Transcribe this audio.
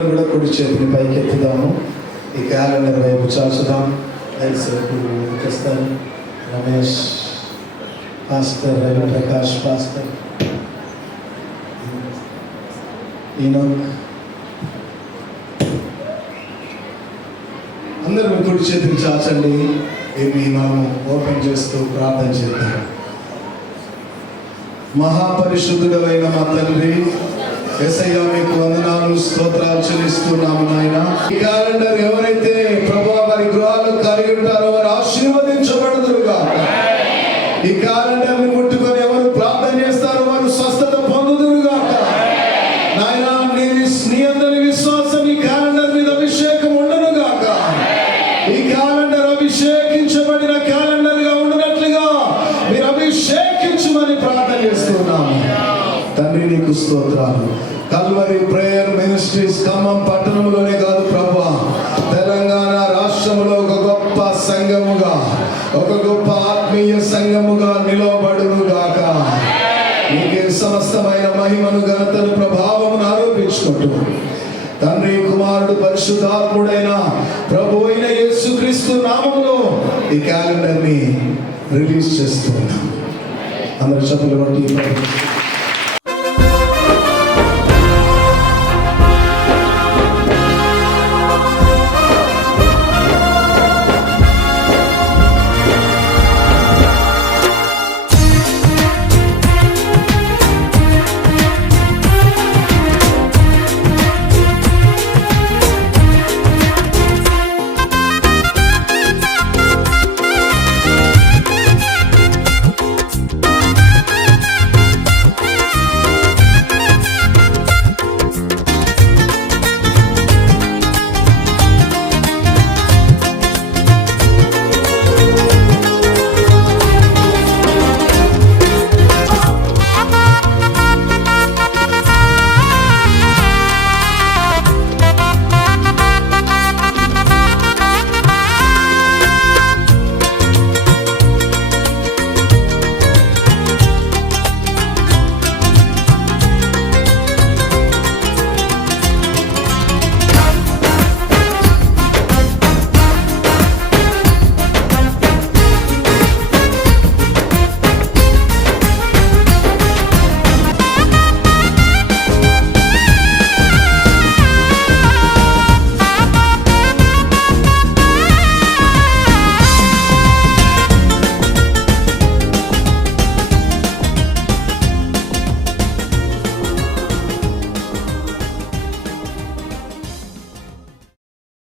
కూడా కుడి చేతిని పైకి ఎత్తుదాము. ఈ క్యాలెండర్ వైపు చాచుదాం. చేస్తారు Ramesh pastor, Ravi Prakash pastor, Enoch, అందరూ మీ కుడి చేతిని చాచండి. ఇవి మనము ఓపెన్ చేస్తూ ప్రార్థన చేద్దాం. మహాపరిశుద్ధుడైన మా తండ్రి యేసయ్యా, మీకు వందనాలు స్తోత్రాలు చెల్లిస్తున్నాము నాయన. ఈ క్యాలెండర్ ఎవరైతే ప్రభువా వారి గృహాలు కలిగి ఉంటారో వారు ఆశీర్వదించబడుదురుగా. ఈ క్యాలెండర్ ని ముట్టుకొని ఎవరు ప్రార్థన చేస్తారో వారు స్వస్థత పొందుదురుగా నాయన. నీ అందరి విశ్వాసం ఈ క్యాలెండర్ మీద అభిషేకం ఉండునుగాక. ఈ క్యాలెండర్ అభిషేకించబడిన క్యాలెండర్ గా ఉండినట్లుగా మీరు అభిషేకించమని ప్రార్థన చేస్తున్నాము తండ్రి. నీకు స్తోత్రాలు. కల్వరి ప్రేయర్ మినిస్ట్రీస్ ఖమ్మం పట్టణంలోనే కాదు ప్రభువా, తెలంగాణ రాష్ట్రంలో ఒక గొప్ప సంఘముగా, ఒక గొప్ప ఆత్మీయ సంఘముగా నిలవబడునుగాక. నీకే సమస్తమైన మహిమను, ఘనతను, ప్రభావమును ఆరోపించుకుంటూ తండ్రి, కుమారుడు, పరిశుద్ధాత్ముడైన ప్రభు అయిన యేసుక్రీస్తు నామములో ఈ క్యాలెండర్ ని రిలీజ్ చేస్తున్నాం. అందరూ చప్పట్లు కొట్టి